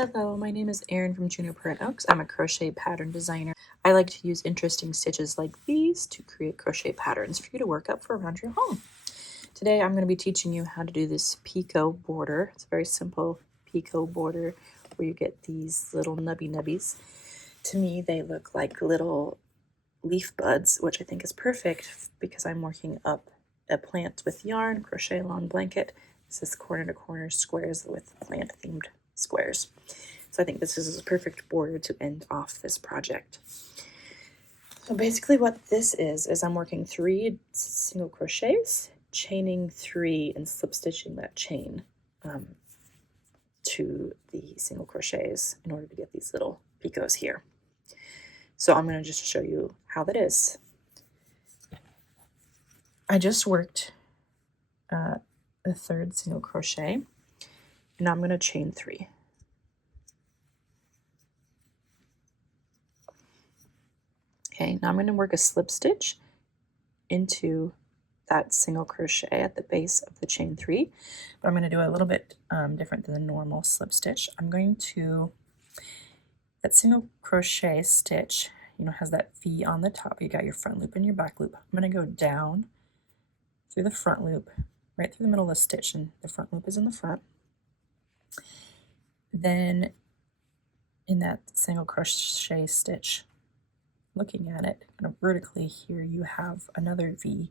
Hello, my name is Erin from Juniper and Oaks. I'm a crochet pattern designer. I like to use interesting stitches like these to create crochet patterns for you to work up for around your home. Today I'm going to be teaching you how to do this Picot border. It's a very simple Picot border where you get these little nubbies. To me, they look like little leaf buds, which I think is perfect because I'm working up a plant with yarn, crochet along blanket. This is corner to corner squares with plant themed squares. So I think this is a perfect border to end off this project. So basically what this is I'm working 3 single crochets, chaining 3 and slip stitching that chain to the single crochets in order to get these little picots here. So I'm going to just show you how that is. I just worked the 3rd single crochet, and now I'm going to chain 3. Okay, now I'm going to work a slip stitch into that single crochet at the base of the chain 3, but I'm going to do a little bit different than the normal slip stitch. I'm going to, that single crochet stitch, has that V on the top. You got your front loop and your back loop. I'm going to go down through the front loop, right through the middle of the stitch, and the front loop is in the front. Then in that single crochet stitch, looking at it kind of vertically here, you have another V,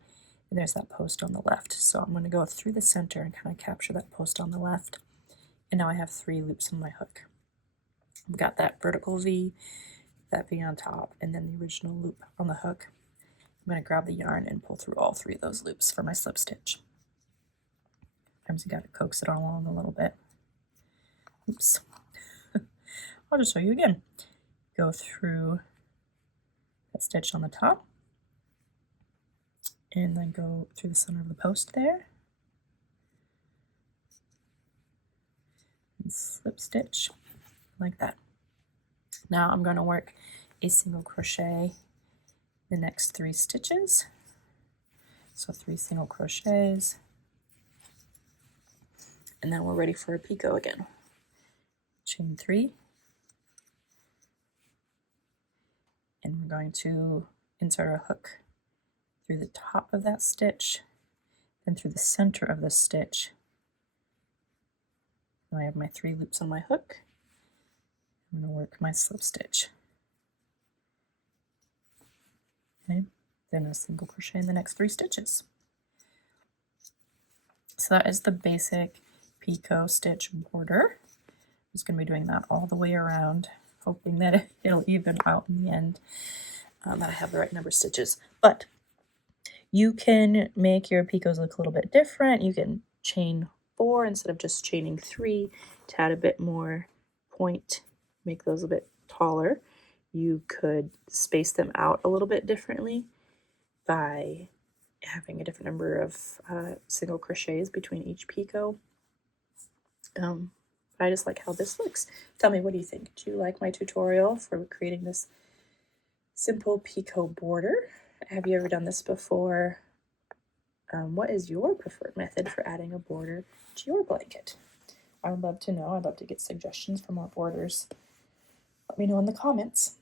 and there's that post on the left. So I'm going to go through the center and kind of capture that post on the left. And now I have 3 loops on my hook. I've got that vertical V, that V on top, and then the original loop on the hook. I'm going to grab the yarn and pull through all 3 of those loops for my slip stitch. Sometimes you got to coax it along a little bit. Oops. I'll just show you again. Go through that stitch on the top, and then go through the center of the post there, and slip stitch like that. Now I'm going to work a single crochet the next 3 stitches. So 3 single crochets, and then we're ready for a picot again. Chain 3, and we're going to insert a hook through the top of that stitch, then through the center of the stitch. Now I have my 3 loops on my hook. I'm going to work my slip stitch. Okay, then a single crochet in the next 3 stitches. So that is the basic picot stitch border. I'm just going to be doing that all the way around, hoping that it'll even out in the end, that I have the right number of stitches. But you can make your picots look a little bit different. You can chain 4 instead of just chaining 3 to add a bit more point, make those a bit taller. You could space them out a little bit differently by having a different number of single crochets between each picot. I just like how this looks. Tell me, what do you think? Do you like my tutorial for creating this simple Picot border? Have you ever done this before? What is your preferred method for adding a border to your blanket? I would love to know. I'd love to get suggestions for more borders. Let me know in the comments.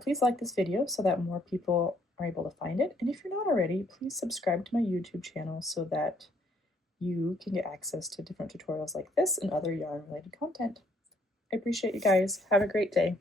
Please like this video so that more people are able to find it. And if you're not already, please subscribe to my YouTube channel so that you can get access to different tutorials like this and other yarn related content. I appreciate you guys. Have a great day.